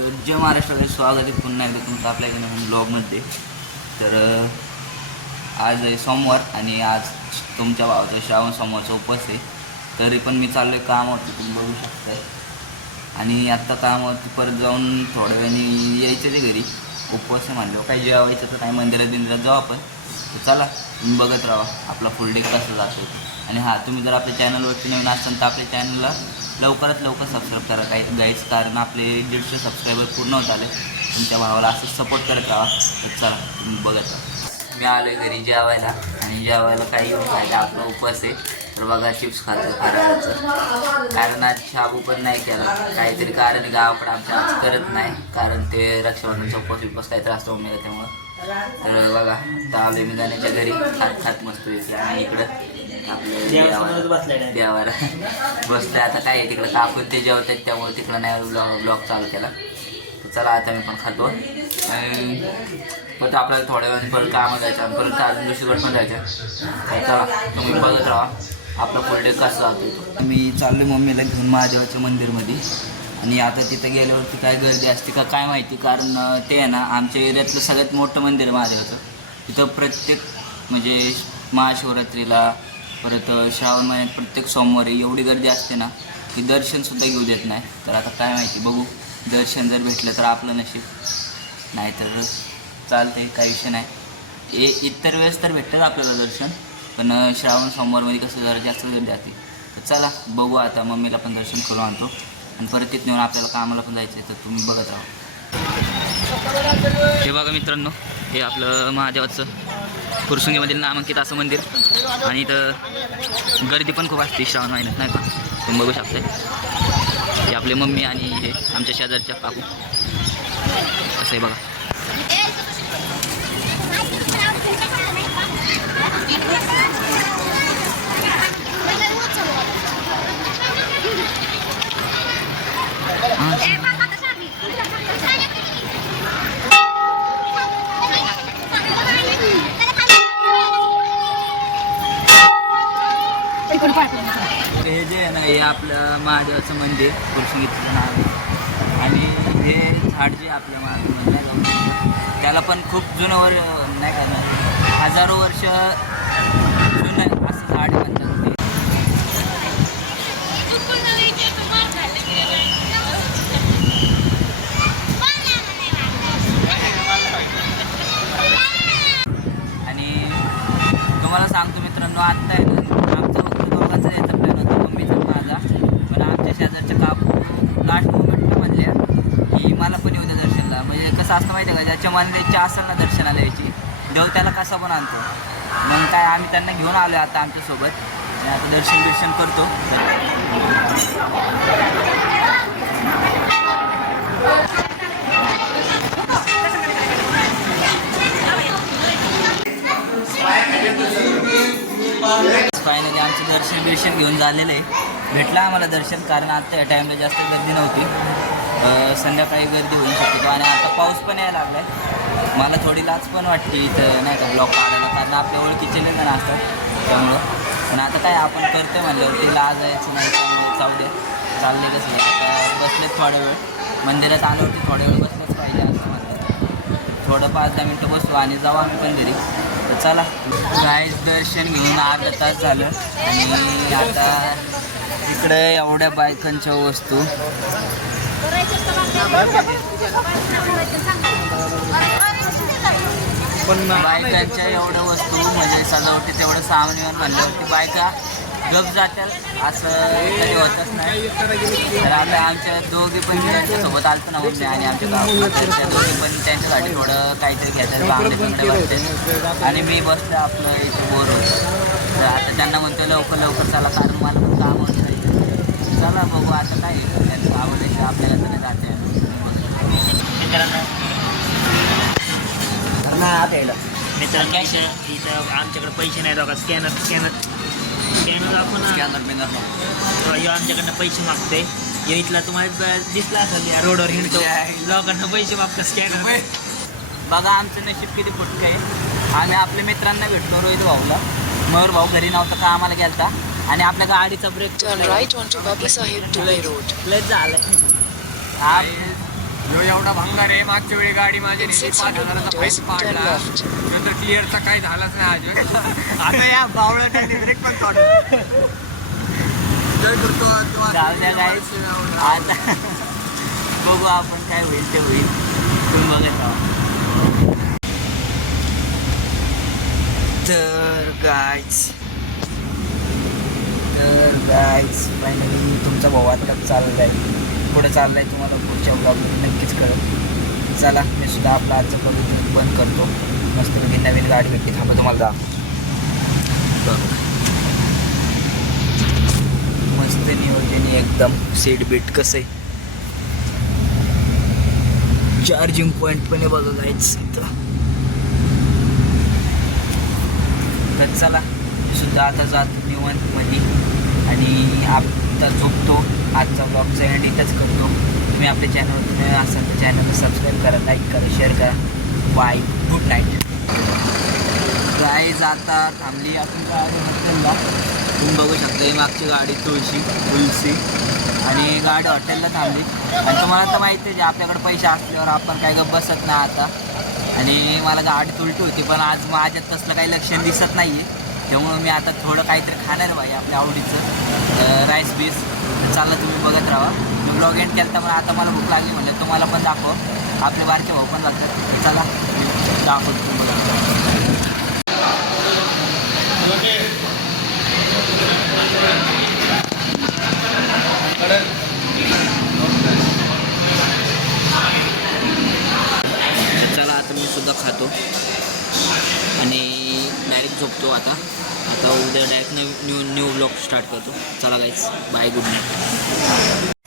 तर जय महाराष्ट्रामध्ये स्वागत आहे पुन्हा एकदा तुमचं आपल्या नवीन ब्लॉगमध्ये. तर आज आहे सोमवार आणि आज तुमच्या भावाचा श्रावण सोमवारचा उपवास आहे. तरी पण मी चाललो आहे कामावरती, तुम्ही बघू शकताय. आणि आत्ता कामावरती परत जाऊन थोड्या वेळाने यायचं ते घरी. उपवास आहे म्हणलं काही जेवायचं तर काही मंदिरात जाऊ आपण. तर चला तुम्ही बघत राहा आपला फुल डे कसा जातो. आणि हां, तुम्ही जर आपल्या चॅनलवरती नवीन असाल तर आपल्या चॅनलला लवकरात लवकर सबस्क्राईब करा गाईज, कारण आपले 150 सबस्क्रायबर पूर्ण होत आले. तुमच्या भावाला असंच सपोर्ट करत राहा. तर चला तुम्ही बघत राहा. मी आलो आहे घरी जेवायला आणि जेवायला काही खायला आपला उपवास आहे. तर बघा चिप्स खातो फराळाचं, कारण आज शाबू पण नाही केला. काहीतरी कारण गावाकडे आमच्या आज करत नाही, कारण ते रक्षाबंधनचा उपवास काहीतरी असतो मेला त्यामुळं. तर बघा आलो मी गाण्याच्या घरी खात मस्त येते. आणि इकडं आपलं देवाला बसलं. आता काय तिकडं काकून ते जेवतात त्यामुळे तिकडं नाही ब्लॉग चालू केला. तर चला आता मी पण खातो. परत आपल्याला थोड्या वेळाने परत कामं जायचं आणि परत अजून दुसरीकडे पण जायचं. तर चला तुम्ही बघत राहा आपला फुल डे कसं जातो. मी चाललो मम्मीला घेऊन महादेवाच्या मंदिरमध्ये. आणि आता तिथं गेल्यावरती काय गर्दी असते का काय माहिती, कारण ते आहे ना आमच्या एरियातलं सगळ्यात मोठं मंदिर आहे महादेवाचं. तिथं प्रत्येक म्हणजे महाशिवरात्रीला परत श्रावण महिन्यात प्रत्येक सोमवारी एवढी गर्दी असते ना की दर्शनसुद्धा घेऊ देत नाही. तर आता काय माहिती, बघू. दर्शन जर भेटलं तर आपलं नशीब, नाही तर चालते, काही विषय नाही. इतर वेळेस तर भेटतं आपल्याला दर्शन, पण श्रावण सोमवारमध्ये कसं जरा जास्त गर्दी असते. तर चला बघू, आता मम्मीला पण दर्शन करून आणतो आणि परत तिथं नेऊन आपल्याला कामाला पण जायचं आहे. तर तुम्ही बघत राहा. हे बघा मित्रांनो, हे आपलं महादेवाचं फुरसुंगीमधील नामांकित असं मंदिर. आणि इथं गर्दी पण खूप असते श्रावण महिन्यात, नाही का? तुम्ही बघू शकताय. हे आपले मम्मी आणि हे आमच्या शेजारच्या काकू. असं आहे बघा. हे जे आहे ना, हे आपलं महादेवाचं मंदिर फुरसुंगीचं नाव आहे. आणि हे झाड जे आपल्या महादेवाचं त्याला पण खूप जुनं नाही का ना, हजारो वर्ष जुनं असं झाड म्हणतात. आणि तुम्हाला सांगतो मित्रांनो, आत्ता आहे ना आमचं फक्त दोघांचा यायचा प्लॅन होता, मम्मीचा माझा. पण आमच्या शेजारच्या काकू लास्ट मोमेंटला म्हणल्या की मला पण येऊ द्या दर्शनला. म्हणजे कसं असतं माहिती आहे का, ज्याच्या मनात इच्छा असेल ना दर्शनाला यायची, देव त्याला कसा पण आणतो. मग काय आम्ही त्यांना घेऊन आलो आहे आता आमच्यासोबत. आणि आता दर्शन करतो. फायनली आमचं दर्शन घेऊन झालेलं आहे. भेटलं आम्हाला दर्शन, कारण आता या टाईमला जास्त गर्दी नव्हती. संध्याकाळी गर्दी होऊ शकते. आणि आता पाऊस पण यायला लागला आहे. मला थोडी लाज पण वाटते इथं नाही का ब्लॉग काढायला, कारण आपल्या ओळखीचे जण असतात त्यामुळं. पण आता काय आपण करतो म्हणल्यावर ते लाज यायचं नाही, त्यामुळे जाऊ द्या. चाललेलंच नाही. आता बसलेत थोडा वेळ मंदिरात आल्यावरती, थोड्या वेळ बसलंच पाहिजे असं म्हणतात. थोडं 5-10 मिनटं बसू आणि जाऊ आम्ही पण घरी. तर चला गाईज, दर्शन घेऊन अर्धा तास झालं. आणि आता इकडे एवढ्या बायकांच्या वस्तू, पण बायकांच्या एवढ्या वस्तू म्हणजे सजावटी तेवढं सामान येऊन म्हणल्यावरती बायका गप जातात असं कधी होतच नाही. तर आमच्या दोघी पण त्यांच्यासोबत आलतो ना मम्मी आणि आमच्या गावात, त्या दोघी पण त्यांच्यासाठी थोडं काहीतरी घेतात, बांगडे बसते. आणि मी बसतो आपलं इथे बोर होतं. तर आता त्यांना म्हणतो लवकर चला, कारण मला पण काम होत नाही. चला बघू आता काय त्यांचं आवडायचं आपल्याला तरी जाते. मित्रांनो इथं आमच्याकडे पैसे नाही बघा. स्कॅनर आपण आमच्याकडनं पैसे मागतोय. इथला तुम्हाला दिसला असेल रोडवर हिंडतो, लोकांना पैसे मागतो स्कॅनर. बघा आमचं नशीब किती फुटकं आहे. आम्ही आपल्या मित्रांना भेटलो, रोहित भाऊला. मयूर भाऊ घरी नव्हता, कामाला गेलता. आणि आपल्या गाडीचा brake Turn right onto Babasaheb Dhule Road. Plus झालं. ह्यो एवढा भंगार आहे. मागच्या वेळी गाडी माझी In 600 5,000चा meters, फाईन turn पाडला, left. नंतर क्लिअरचा काही झालाच नाही अजून. आता या बावळ्याने ब्रेक पण काढून जाऊ द्या guys. आता बघू आपण काय होईल ते होईल, तुम्ही बघत राहा. तर गाईज फायनली तुमचा भाऊ आता चाललाय, पुढे चाललाय, तुम्हाला पुढच्या ब्लॉगमध्ये नक्कीच कळेल. चला मी सुद्धा आपला आजचा ब्लॉग बंद करतो. मस्तपैकी नवीन गाडी भेटली, थांबा तुम्हाला जा बघ. मस्त नियोजन आहे एकदम. सीट बीट कसं आहे, चार्जिंग पॉईंट पण आहे बघा गाईज इथं. तर चला मी सुद्धा आता जातो निवांतमध्ये आणि आता झोपतो. आजचा ब्लॉगचा एंड इथंच करतो. तुम्ही आपल्या चॅनलवर तुम्ही असाल तर चॅनलला सबस्क्राईब करा, लाईक करा, शेअर करा. Bye, good night. गाईज आता थांबली आपण गाडी हॉटेलला. तुम्ही बघू शकता ही मागची गाडी तुळशी आणि गाडी हॉटेलला थांबली. आणि तुम्हाला तर माहिती आहे जे आपल्याकडे पैसे असल्यावर आपण काय गप्प बसत नाही आता. आणि मला गाडी उलटी होती पण आज माझ्यात तसलं काही लक्षण दिसत नाही आहे. त्यामुळं मी आता थोडं काहीतरी खाणार पाहिजे आपल्या आवडीचं राईस बीस. चाललं तुम्ही बघत राहा. मी ब्लॉग एंड केला तर आता मला भूक लागली म्हणलं तुम्हाला पण दाखव. आपले बारके भाऊ पण लागतात. चला दाखवतो तुम्ही. चला आता मी सुद्धा खातो आणि डायरेक्ट झोपतो. आता उद्या डायरेक्ट न्यू ब्लॉग स्टार्ट करतो. चला गाईज, बाय, गुड नाईट.